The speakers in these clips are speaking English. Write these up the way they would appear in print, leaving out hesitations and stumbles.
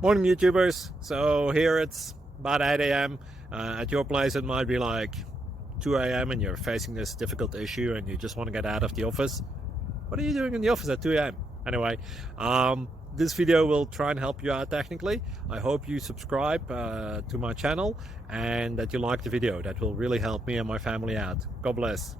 Morning YouTubers. So here it's about 8 a.m. At your place it might be like 2 a.m. and you're facing this difficult issue and you just want to get out of the office. What are you doing in the office at 2 a.m.? Anyway, this video will try and help you out technically. I hope you subscribe to my channel and that you like the video. That will really help me and my family out. God bless.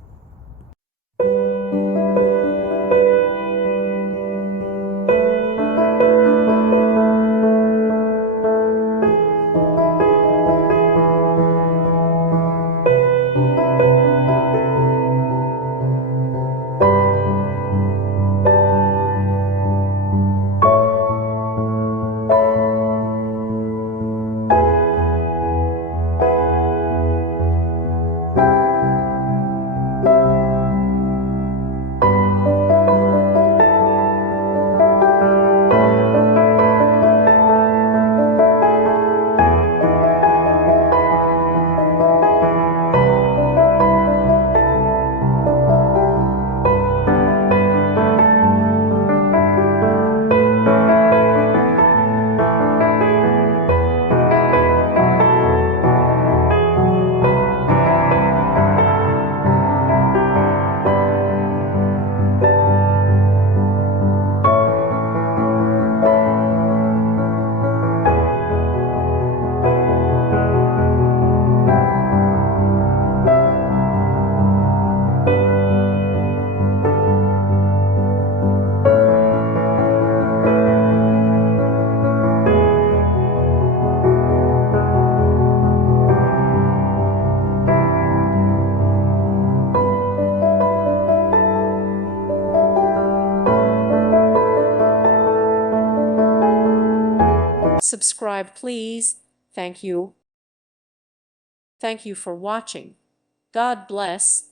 Subscribe, please. Thank you. Thank you for watching. God bless.